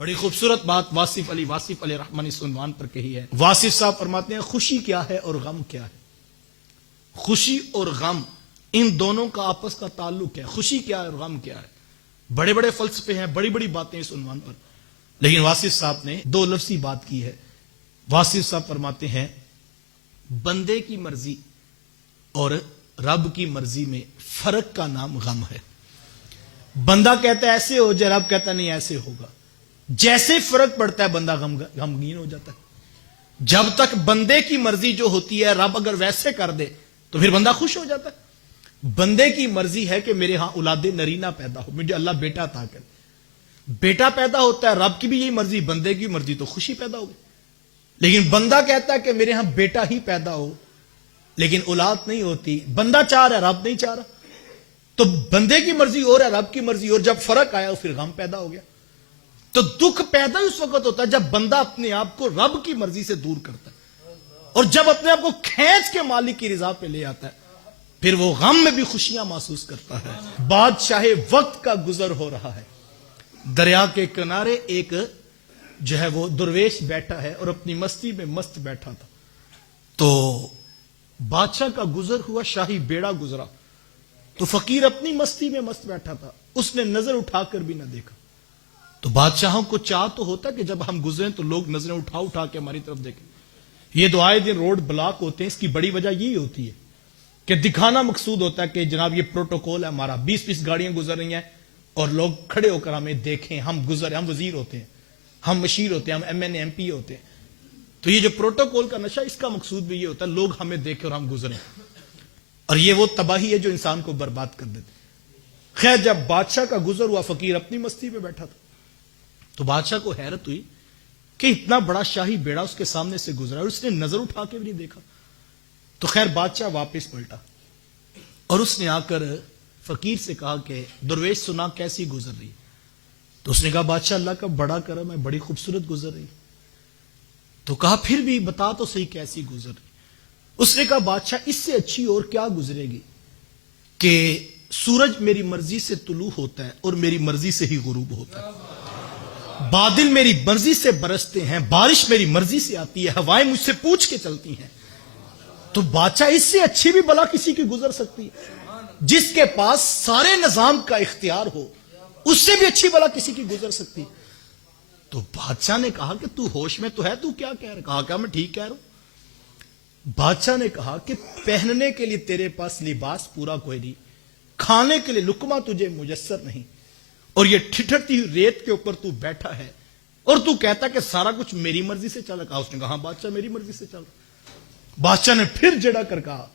بڑی خوبصورت بات واصف علی رحمانی اس عنوان پر کہی ہے. واصف صاحب فرماتے ہیں خوشی کیا ہے اور غم کیا ہے. خوشی اور غم ان دونوں کا آپس کا تعلق ہے. خوشی کیا ہے اور غم کیا ہے. بڑے بڑے فلسفے ہیں, بڑی بڑی باتیں اس عنوان پر, لیکن واصف صاحب نے دو لفظی بات کی ہے. واصف صاحب فرماتے ہیں بندے کی مرضی اور رب کی مرضی میں فرق کا نام غم ہے. بندہ کہتا ہے ایسے ہو جائے, رب کہتا نہیں ایسے ہوگا. جیسے فرق پڑتا ہے بندہ غمگین ہو جاتا ہے. جب تک بندے کی مرضی جو ہوتی ہے رب اگر ویسے کر دے تو پھر بندہ خوش ہو جاتا ہے. بندے کی مرضی ہے کہ میرے ہاں اولاد نرینہ پیدا ہو, مجھے اللہ بیٹا عطا کرے. بیٹا پیدا ہوتا ہے, رب کی بھی یہی مرضی, بندے کی مرضی تو خوشی پیدا ہوگی. لیکن بندہ کہتا ہے کہ میرے ہاں بیٹا ہی پیدا ہو, لیکن اولاد نہیں ہوتی. بندہ چاہ رہا ہے, رب نہیں چاہ رہا. تو بندے کی مرضی اور ہے, رب کی مرضی اور. جب فرق آیا پھر غم پیدا ہو گیا. تو دکھ پیدا اس وقت ہوتا ہے جب بندہ اپنے آپ کو رب کی مرضی سے دور کرتا ہے, اور جب اپنے آپ کو کھینچ کے مالک کی رضا پہ لے آتا ہے پھر وہ غم میں بھی خوشیاں محسوس کرتا ہے. بادشاہ وقت کا گزر ہو رہا ہے. دریا کے کنارے ایک جو ہے وہ درویش بیٹھا ہے اور اپنی مستی میں مست بیٹھا تھا. تو بادشاہ کا گزر ہوا, شاہی بیڑا گزرا, تو فقیر اپنی مستی میں مست بیٹھا تھا. اس نے نظر اٹھا کر بھی نہ دیکھا. تو بادشاہوں کو چاہ تو ہوتا کہ جب ہم گزریں تو لوگ نظریں اٹھا اٹھا کے ہماری طرف دیکھیں. یہ تو آئے دن روڈ بلاک ہوتے ہیں. اس کی بڑی وجہ یہی ہوتی ہے کہ دکھانا مقصود ہوتا ہے کہ جناب یہ پروٹوکول ہے ہمارا, 20 گاڑیاں گزر رہی ہیں اور لوگ کھڑے ہو کر ہمیں دیکھیں, ہم گزرے. ہم وزیر ہوتے ہیں, ہم مشیر ہوتے ہیں, ہم M N A M P ہوتے ہیں. تو یہ جو پروٹوکول کا نشہ, اس کا مقصود بھی یہ ہوتا ہے لوگ ہمیں دیکھیں اور ہم گزریں. اور یہ وہ تباہی ہے جو انسان کو برباد کر دیتے. خیر جب بادشاہ کا گزر ہوا, فقیر اپنی مستی پہ بیٹھا تھا, تو بادشاہ کو حیرت ہوئی کہ اتنا بڑا شاہی بیڑا اس کے سامنے سے گزرا اور اس نے نظر اٹھا کے بھی نہیں دیکھا. تو خیر بادشاہ واپس پلٹا اور اس نے آ کر فقیر سے کہا کہ درویش سنا کیسی گزر رہی. تو اس نے کہا بادشاہ اللہ کا بڑا کرم ہے, بڑی خوبصورت گزر رہی. تو کہا پھر بھی بتا تو صحیح کیسی گزر رہی. اس نے کہا بادشاہ اس سے اچھی اور کیا گزرے گی کہ سورج میری مرضی سے طلوع ہوتا ہے اور میری مرضی سے ہی غروب ہوتا ہے. بادل میری مرضی سے برستے ہیں, بارش میری مرضی سے آتی ہے, ہوائیں مجھ سے پوچھ کے چلتی ہیں. تو بادشاہ اس سے اچھی بھی بلا کسی کی گزر سکتی ہے. جس کے پاس سارے نظام کا اختیار ہو اس سے بھی اچھی بلا کسی کی گزر سکتی. تو بادشاہ نے کہا کہ تو ہوش میں تو ہے, تو کیا کہہ رہا. کہا کہ میں ٹھیک کہہ رہا ہوں. بادشاہ نے کہا کہ پہننے کے لیے تیرے پاس لباس پورا کوئی نہیں, کھانے کے لیے لقمہ تجھے میسر نہیں, اور یہ ٹھٹھرتی ہوئی ریت کے اوپر تو بیٹھا ہے اور تو کہتا کہ سارا کچھ میری مرضی سے چل رہا. اس نے کہا بادشاہ میری مرضی سے چل رہا. بادشاہ نے پھر جڑا کر کہا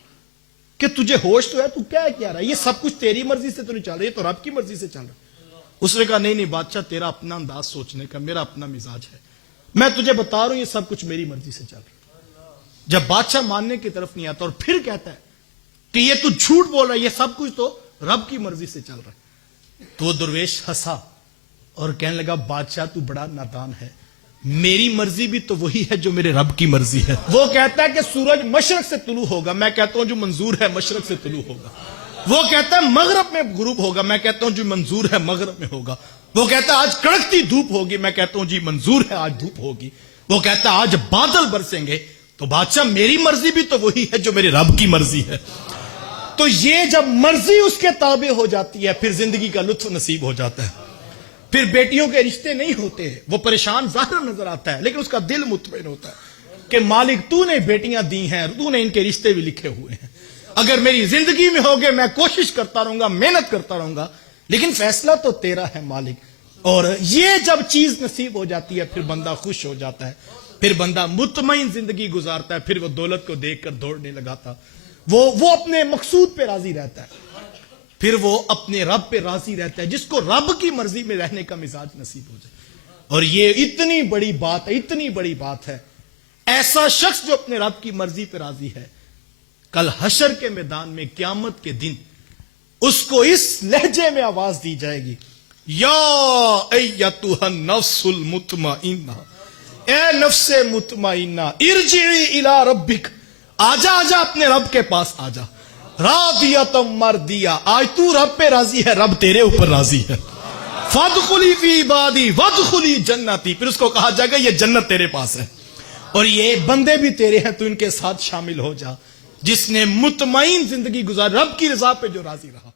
کہ تجھے ہوش تو ہے, تو کیا رہا ہے, یہ سب کچھ تیری مرضی سے تو نہیں چل رہا, یہ تو رب کی مرضی سے چل رہا. اس نے کہا نہیں بادشاہ, تیرا اپنا انداز سوچنے کا, میرا اپنا مزاج ہے, میں تجھے بتا رہا ہوں یہ سب کچھ میری مرضی سے چل رہا. جب بادشاہ ماننے کی طرف نہیں آتا اور پھر کہتا ہے کہ یہ تو جھوٹ بول رہا ہے, یہ سب کچھ تو رب کی مرضی سے چل رہا ہے. تو وہ درویش ہنسا اور کہنے لگا بادشاہ تو بڑا نادان ہے, میری مرضی بھی تو وہی ہے جو میرے رب کی مرضی ہے. وہ کہتا ہے کہ سورج مشرق سے طلوع ہوگا, میں کہتا ہوں جو منظور ہے مشرق سے طلوع ہوگا. وہ کہتا ہے مغرب میں غروب ہوگا, میں کہتا ہوں جو منظور ہے مغرب میں ہوگا. وہ کہتا ہے آج کڑکتی دھوپ ہوگی, میں کہتا ہوں جی منظور ہے آج دھوپ ہوگی. وہ کہتا ہے آج بادل برسیں گے, تو بادشاہ میری مرضی بھی تو وہی ہے جو میرے رب کی مرضی ہے. تو یہ جب مرضی اس کے تابع ہو جاتی ہے پھر زندگی کا لطف نصیب ہو جاتا ہے. پھر بیٹیوں کے رشتے نہیں ہوتے, وہ پریشان ظاہر نظر آتا ہے لیکن اس کا دل مطمئن ہوتا ہے کہ مالک تو نے بیٹیاں دی ہیں, تو نے ان کے رشتے بھی لکھے ہوئے ہیں. اگر میری زندگی میں ہوگے میں کوشش کرتا رہوں گا, محنت کرتا رہوں گا, لیکن فیصلہ تو تیرا ہے مالک. اور یہ جب چیز نصیب ہو جاتی ہے پھر بندہ خوش ہو جاتا ہے, پھر بندہ مطمئن زندگی گزارتا ہے. پھر وہ دولت کو دیکھ کر دوڑنے لگاتا, وہ اپنے مقصود پہ راضی رہتا ہے, پھر وہ اپنے رب پہ راضی رہتا ہے, جس کو رب کی مرضی میں رہنے کا مزاج نصیب ہو جائے. اور یہ اتنی بڑی بات ہے, اتنی بڑی بات ہے. ایسا شخص جو اپنے رب کی مرضی پہ راضی ہے, کل حشر کے میدان میں قیامت کے دن اس کو اس لہجے میں آواز دی جائے گی, یا ایتھا النفس المطمئنہ, اے نفس مطمئنہ, ارجعی الی ربک, آجا اپنے رب کے پاس آجا. راضیۃ مرضیہ, آج تو رب پہ راضی ہے, رب تیرے اوپر راضی ہے. فادخلی فی عبادی وادخلی جنتی، پھر اس کو کہا جائے گا یہ جنت تیرے پاس ہے اور یہ بندے بھی تیرے ہیں، تو ان کے ساتھ شامل ہو جا۔ جس نے مطمئن زندگی گزار، رب کی رضا پہ جو راضی رہا۔